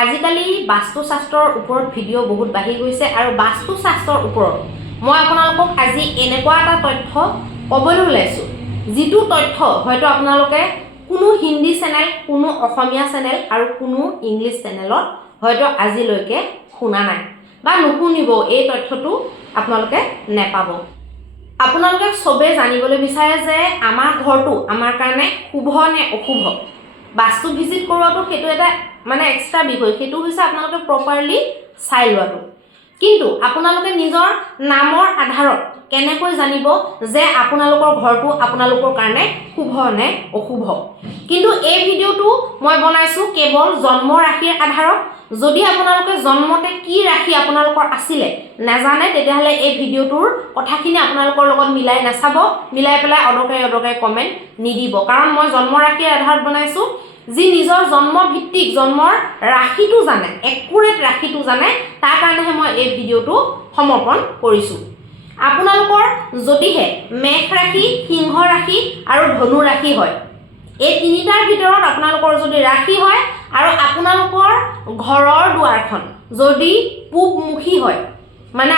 আজিকালি বাস্তুশাস্ত্ৰৰ ওপৰত ভিডিঅ' বহুত বাঢ়ি গৈছে আৰু বাস্তুশাস্ত্ৰৰ ওপৰত মই আপোনালোকক আজি এনেকুৱা এটা তথ্য ক'বলৈ ওলাইছোঁ যিটো তথ্য হয়তো আপোনালোকে কোনো হিন্দী চেনেল, কোনো অসমীয়া চেনেল আৰু কোনো ইংলিছ চেনেলত হয়তো আজিলৈকে শুনা নাই বা নুশুনিব। এই তথ্যটো আপোনালোকে নেপাব। আপোনালোকে চবে জানিবলৈ বিচাৰে যে আমাৰ ঘৰটো আমাৰ কাৰণে শুভ নে অশুভ। বাস্তু ভিজিট কৰোৱাটো সেইটো এটা এক্সট্ৰা বিষয়, সেইটো হৈছে আপোনালোকে প্ৰপাৰলি চাই লোৱাটো। কিন্তু আপোনালোকে নিজৰ নামৰ আধাৰত কেনেকৈ জানিব যে আপোনালোকৰ ঘৰটো আপোনালোকৰ কাৰণে শুভ নে অশুভ। কিন্তু এই ভিডিঅ'টো মই বনাইছোঁ কেৱল জন্ম ৰাশিৰ আধাৰত। যদি আপোনালোকে জন্মতে কি ৰাশি আপোনালোকৰ আছিলে নাজানে, তেতিয়াহ'লে এই ভিডিঅ'টোৰ কথাখিনি আপোনালোকৰ লগত মিলাই নাচাব, মিলাই পেলাই অদৰকাৰী কমেণ্ট নিদিব। কাৰণ মই জন্ম ৰাশিৰ আধাৰত বনাইছোঁ। যি নিজৰ জন্ম ভিত্তিক জন্মৰ ৰাশিটো জানে, একুৰেট ৰাশিটো জানে, তাৰ কাৰণেহে মই এই ভিডিঅ'টো সমৰ্পণ কৰিছোঁ। আপোনালোকৰ যদিহে মেষ ৰাশি, সিংহ ৰাশি আৰু ধনু ৰাশি হয়, এই তিনিটাৰ ভিতৰত আপোনালোকৰ যদি ৰাশি হয় আৰু আপোনালোকৰ ঘৰৰ দুৱাৰখন যদি পূবমুখী হয়,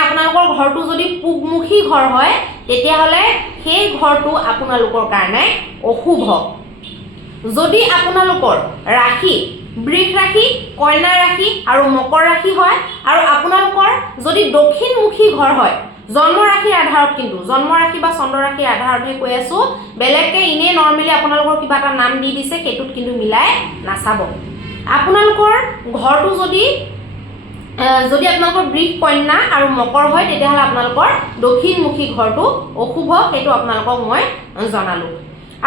আপোনালোকৰ ঘৰটো যদি পূবমুখী ঘৰ হয়, তেতিয়াহ'লে সেই ঘৰটো আপোনালোকৰ কাৰণে অশুভ। যদি আপোনালোকৰ ৰাশি বৃষ ৰাশি, কন্যা ৰাশি আৰু মকৰ ৰাশি হয় আৰু আপোনালোকৰ যদি দক্ষিণমুখী ঘৰ হয়, জন্ম ৰাশিৰ আধাৰত, কিন্তু জন্ম ৰাশি বা চন্দ্ৰ ৰাশিৰ আধাৰতহে কৈ আছোঁ, বেলেগকৈ এনেই নৰ্মেলি আপোনালোকৰ কিবা এটা নাম দি দিছে, সেইটোত কিন্তু মিলাই নাচাব। আপোনালোকৰ ঘৰটো যদি আপোনালোকৰ বৃষ, কন্যা আৰু মকৰ হয়, তেতিয়াহ'লে আপোনালোকৰ দক্ষিণমুখী ঘৰটো অশুভ, সেইটো আপোনালোকক মই জনালোঁ।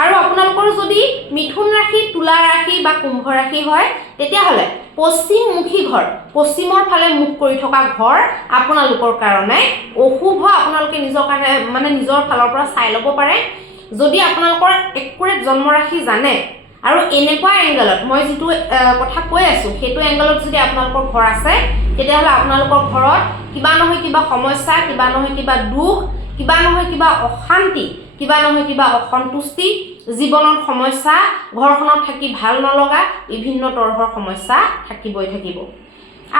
আৰু আপোনালোকৰ যদি মিথুন ৰাশি, তুলা ৰাশি বা কুম্ভ ৰাশি হয়, তেতিয়াহ'লে পশ্চিমমুখী ঘৰ, পশ্চিমৰ ফালে মুখ কৰি থকা ঘৰ আপোনালোকৰ কাৰণে অশুভ। আপোনালোকে নিজৰ কাৰণে নিজৰ ফালৰ পৰা চাই ল'ব পাৰে। যদি আপোনালোকৰ একুৰেট জন্ম ৰাশি জানে আৰু এনেকুৱা এংগেলত মই যিটো কথা কৈ আছোঁ সেইটো এংগেলত যদি আপোনালোকৰ ঘৰ আছে, তেতিয়াহ'লে আপোনালোকৰ ঘৰত কিবা নহয় কিবা সমস্যা, কিবা নহয় কিবা দুখ, কিবা নহয় কিবা অশান্তি, কিবা নহয় কিবা অসন্তুষ্টি, জীৱনত সমস্যা, ঘৰখনত থাকি ভাল নলগা, বিভিন্ন তৰহৰ সমস্যা থাকিবই থাকিব।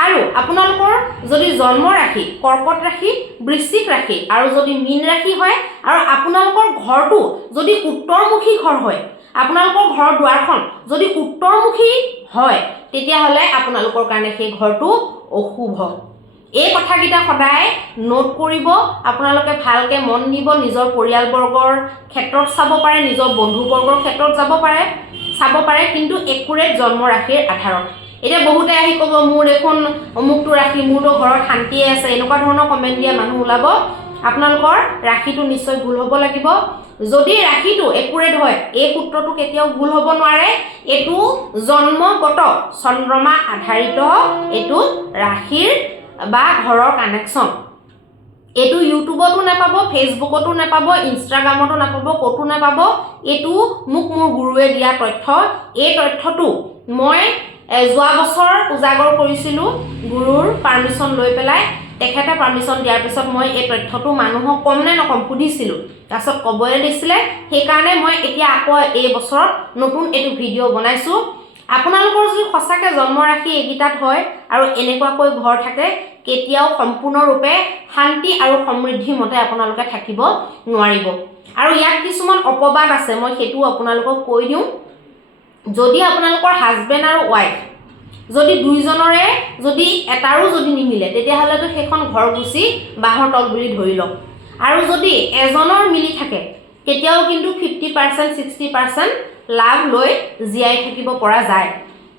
আৰু আপোনালোকৰ যদি জন্ম ৰাশি কৰ্কট ৰাশি, বৃশ্চিক ৰাশি আৰু যদি মীন ৰাশি হয় আৰু আপোনালোকৰ ঘৰটো যদি উত্তৰমুখী ঘৰ হয়, আপোনালোকৰ ঘৰৰ দুৱাৰখন যদি উত্তৰমুখী হয়, তেতিয়াহ'লে আপোনালোকৰ কাৰণে সেই ঘৰটো অশুভ। এই কথাকেইটা সদায় নোট কৰিব, আপোনালোকে ভালকৈ মন দিব। নিজৰ পৰিয়ালবৰ্গৰ ক্ষেত্ৰত চাব পাৰে, নিজৰ বন্ধুবৰ্গৰ ক্ষেত্ৰত চাব পাৰে, কিন্তু একুৰেট জন্ম ৰাশিৰ আধাৰত। এতিয়া বহুতে আহি ক'ব, মোৰ দেখোন অমুকটো ৰাশি, মোৰতো ঘৰত শান্তিয়ে আছে, এনেকুৱা ধৰণৰ কমেণ্ট দিয়া মানুহ ওলাব। আপোনালোকৰ ৰাশিটো নিশ্চয় ভুল হ'ব লাগিব। যদি ৰাশিটো একুৰেট হয়, এই সূত্ৰটো কেতিয়াও ভুল হ'ব নোৱাৰে। এইটো জন্মগত চন্দ্ৰমা আধাৰিত, এইটো ৰাশিৰ বা ঘৰৰ কানেকশ্যন। এইটো ইউটিউবতো নাপাব, ফেচবুকতো নাপাব, ইনষ্টাগ্ৰামতো নাপাব, ক'তো নাপাব। এইটো মোক মোৰ গুৰুৱে দিয়া তথ্য। এই তথ্যটো মই যোৱা বছৰ উজাগৰ কৰিছিলোঁ গুৰুৰ পাৰ্মিশ্যন লৈ পেলাই। তেখেতে পাৰ্মিশ্যন দিয়াৰ পিছত মই এই তথ্যটো মানুহক কম নে নকম সুধিছিলোঁ, তাৰপিছত ক'বলৈ দিছিলে। সেইকাৰণে মই এতিয়া আকৌ এই বছৰত নতুন এইটো ভিডিঅ' বনাইছোঁ। আপোনালোকৰ যদি সঁচাকৈ জন্ম ৰাশি এইকেইটাত হয় আৰু এনেকুৱাকৈ ঘৰ থাকে, কেতিয়াও সম্পূৰ্ণৰূপে শান্তি আৰু সমৃদ্ধি মতে আপোনালোকে থাকিব নোৱাৰিব। আৰু ইয়াত কিছুমান অপবাদ আছে, মই সেইটো আপোনালোকক কৈ দিওঁ। যদি আপোনালোকৰ হাজবেণ্ড আৰু ৱাইফ যদি দুইজনৰে যদি এটাৰো যদি নিমিলে, তেতিয়াহ'লেতো সেইখন ঘৰ গুচি বাঁহৰ তল বুলি ধৰি লওক। আৰু যদি এজনৰ মিলি থাকে, তেতিয়াও কিন্তু 50%, 60% লাভ লৈ জীয়াই থাকিব পৰা যায়।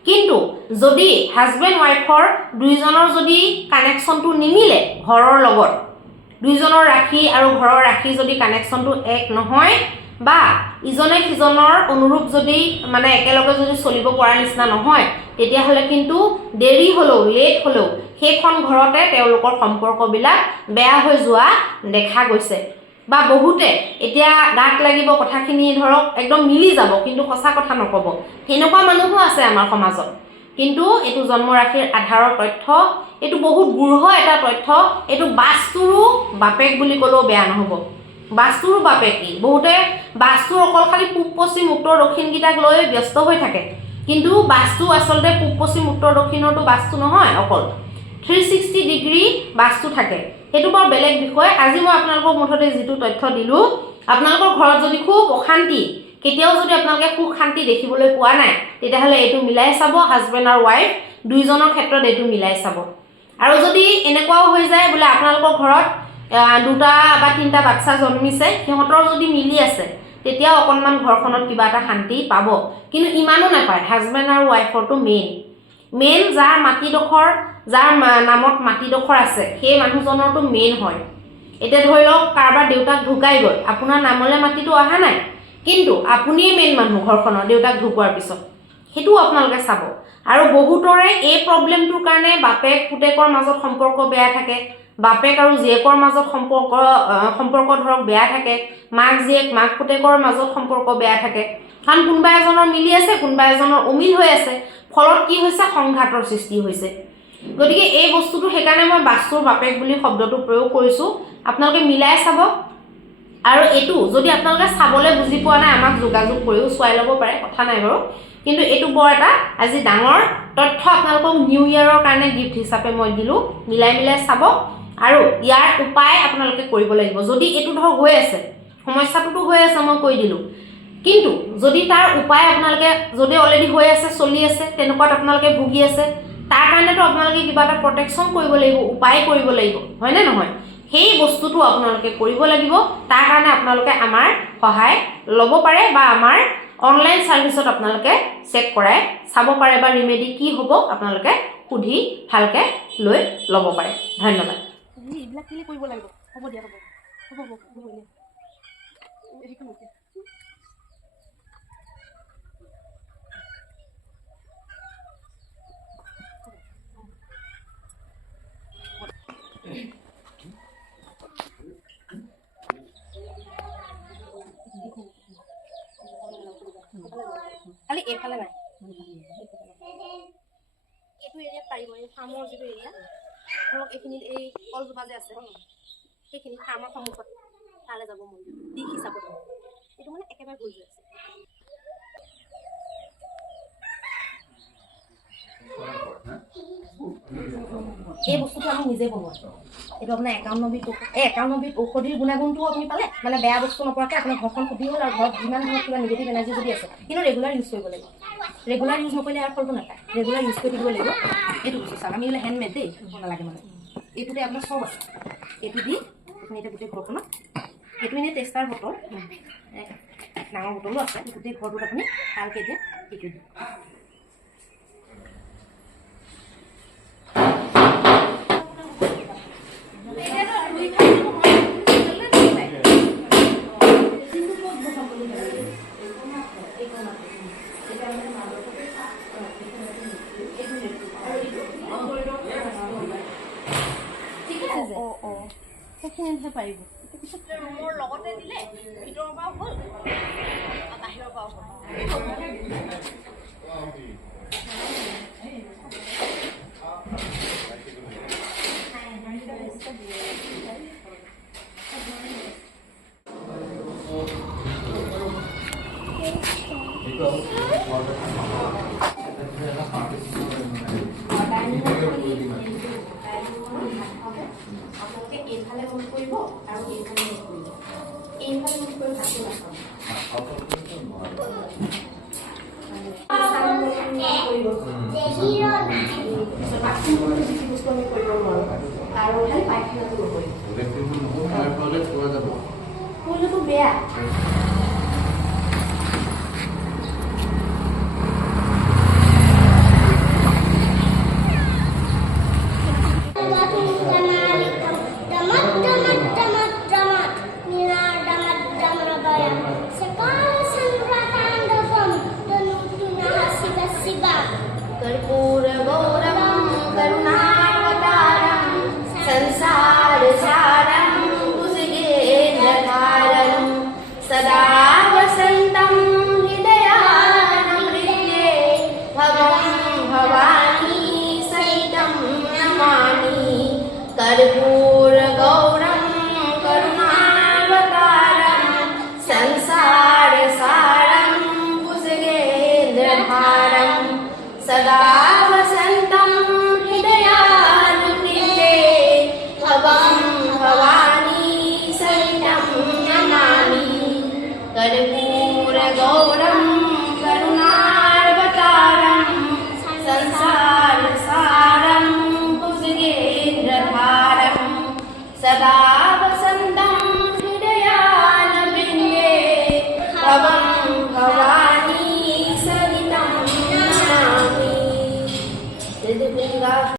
কিন্তু যদি হাজবেণ্ড ৱাইফৰ দুইজনৰ যদি কানেকশ্যনটো নিমিলে, ঘৰৰ লগত দুইজনৰ ৰাশি আৰু ঘৰৰ ৰাশি যদি কানেকশ্যনটো এক নহয় বা ইজনে সিজনৰ অনুৰূপ যদি একেলগে যদি চলিব পৰা নিচিনা নহয়, তেতিয়াহ'লে কিন্তু দেৰি হ'লেও, লেট হ'লেও সেইখন ঘৰতে তেওঁলোকৰ সম্পৰ্কবিলাক বেয়া হৈ যোৱা দেখা গৈছে। বা বহুতে এতিয়া গাত লাগিব, কথাখিনি ধৰক একদম মিলি যাব, কিন্তু সঁচা কথা নক'ব, সেনেকুৱা মানুহো আছে আমাৰ সমাজত। কিন্তু এইটো জন্ম ৰাশিৰ আধাৰৰ তথ্য, এইটো বহুত গূঢ় এটা তথ্য। এইটো বাস্তুৰো বাপেক বুলি ক'লেও বেয়া নহ'ব। বাস্তুৰো বাপেক কি? বহুতে বাস্তুৰ অকল খালি পূব, পশ্চিম, উত্তৰ, দক্ষিণকেইটাক লৈ ব্যস্ত হৈ থাকে। কিন্তু বাস্তু আচলতে পূব পশ্চিম উত্তৰ দক্ষিণৰটো বাস্তু নহয়, অকল 360 ডিগ্ৰী বাস্তু থাকে। সেইটো বৰ বেলেগ বিষয়। আজি মই আপোনালোকক মুঠতে যিটো তথ্য দিলোঁ, আপোনালোকৰ ঘৰত যদি খুব অশান্তি, কেতিয়াও যদি আপোনালোকে সুখ শান্তি দেখিবলৈ পোৱা নাই, তেতিয়াহ'লে এইটো মিলাই চাব। হাজবেণ্ড আৰু ৱাইফ দুইজনৰ ক্ষেত্ৰত এইটো মিলাই চাব। আৰু যদি এনেকুৱাও হৈ যায় বোলে আপোনালোকৰ ঘৰত 2টা বা 3টা বাচ্চা জন্মিছে, সিহঁতৰ যদি মিলি আছে, তেতিয়াও অকণমান ঘৰখনত কিবা এটা শান্তি পাব। কিন্তু ইমানো নাপায়। হাজবেণ্ড আৰু ৱাইফৰটো মেইন যাৰ মাটিডোখৰ, যাৰ নামত মাটিডোখৰ আছে, সেই মানুহজনৰটো মেইন হয়। এতিয়া ধৰি লওক কাৰোবাৰ দেউতাক ঢুকাই গ'ল, আপোনাৰ নামলৈ মাটিটো অহা নাই, কিন্তু আপুনিয়ে মেইন মানুহ ঘৰখনৰ দেউতাক ঢুকোৱাৰ পিছত, সেইটোও আপোনালোকে চাব। আৰু বহুতৰে এই প্ৰব্লেমটোৰ কাৰণে বাপেক পুতেকৰ মাজত সম্পৰ্ক বেয়া থাকে, বাপেক আৰু জীয়েকৰ মাজত সম্পৰ্ক ধৰক বেয়া থাকে, মাক জীয়েক মাক পুতেকৰ মাজত সম্পৰ্ক বেয়া থাকে। কাৰণ কোনোবা এজনৰ মিলি আছে, কোনোবা এজনৰ অমিল হৈ আছে, ফলত কি হৈছে, সংঘাতৰ সৃষ্টি হৈছে। গতিকে এই বস্তুটো সেইকাৰণে মই বাস্তুৰ বাপেক বুলি শব্দটো প্ৰয়োগ কৰিছোঁ। আপোনালোকে মিলাই চাব। আৰু এইটো যদি আপোনালোকে চাবলৈ বুজি পোৱা নাই, আমাক যোগাযোগ কৰিও চোৱাই ল'ব পাৰে, কথা নাই বাৰু। কিন্তু এইটো বৰ এটা আজি ডাঙৰ তথ্য আপোনালোকক নিউ ইয়েৰৰ কাৰণে গিফ্ট হিচাপে মই দিলোঁ। মিলাই চাব আৰু ইয়াৰ উপায় আপোনালোকে কৰিব লাগিব। যদি এইটো ধৰক হৈ আছে, সমস্যাটোতো হৈ আছে, মই কৈ দিলোঁ, কিন্তু যদি তাৰ উপায় আপোনালোকে যদি অলৰেডি হৈ আছে, চলি আছে, তেনেকুৱাত আপোনালোকে ভুগি আছে, তাৰ কাৰণেতো আপোনালোকে কিবা এটা প্ৰটেকশ্যন কৰিব লাগিব, উপায় কৰিব লাগিব, হয়নে নহয়? সেই বস্তুটো আপোনালোকে কৰিব লাগিব। তাৰ কাৰণে আপোনালোকে আমাৰ সহায় ল'ব পাৰে বা আমাৰ অনলাইন ছাৰ্ভিচত আপোনালোকে চেক কৰাই চাব পাৰে, বা ৰিমেডি কি হ'ব আপোনালোকে সুধি ভালকৈ লৈ ল'ব পাৰে। ধন্যবাদ। এইবিলাক কেলৈ কৰিব লাগিব? হ'ব দিয়া, হ'ব। খালি এইফালে নাই, এইটো এৰিয়াত পাৰিব। এই ফাৰ্মৰ যিটো এৰিয়া ধৰক, এইখিনিত এই কলজোপা যে আছে, সেইখিনি ফাৰ্মৰ সন্মুখত তালৈ যাব মন দিশ হিচাপত। এইটো মানে একেবাৰে ভুল হৈ আছে। এই বস্তুটো আমি নিজে বনোৱা। এইটো আপোনাৰ 51 ঔষধিৰ গুণাগুণটোও আপুনি পালে, মানে বেয়া বস্তু নপৰাকৈ আপোনাৰ ঘৰখন শুদ্ধি হ'ল। আৰু ঘৰত যিমান ধৰক কিবা নিগেটিভ এনাৰ্জি যদি আছে, কিন্তু ৰেগুলাৰ ইউজ কৰিব লাগিব। ৰেগুলাৰ ইউজ নকৰিলে ইয়াৰ ফলটো নাপায়। ৰেগুলাৰ ইউজ কৰি থাকিব লাগিব। এইটো বস্তু চাওক, আমি এইবিলাক হেণ্ডমেড দেই, নালাগে মানে। এইটোতে আপোনাৰ চব আছে। এইটো দি আপুনি এতিয়া গোটেই ঘৰখনত, এইটো এনেই টেষ্টাৰ বটল, ডাঙৰ বটলো আছে, গোটেই ঘৰটোত আপুনি ভালকৈ এতিয়া এইটো দি সেইখিনিহে পাৰিব। ৰুমৰ লগতে দিলে, ভিতৰৰ পৰাও হ'ল আৰু বাহিৰৰ পৰাও হ'ল। আপোনালোকে এইফালে মন কৰিব আৰু এইফালে মন কৰিব। এইফালে মন কৰি ভাতটো নাখাব। আৰু খালি পাইখানাটো নকৰিব। বেয়া। सदा वसन्तं हृदयानमृते भवं भवानी सहितं नमामि कर्पूरगौरं करुणावतारं संसारसारं भुजगेन्द्रहारं বাইদেউখিনি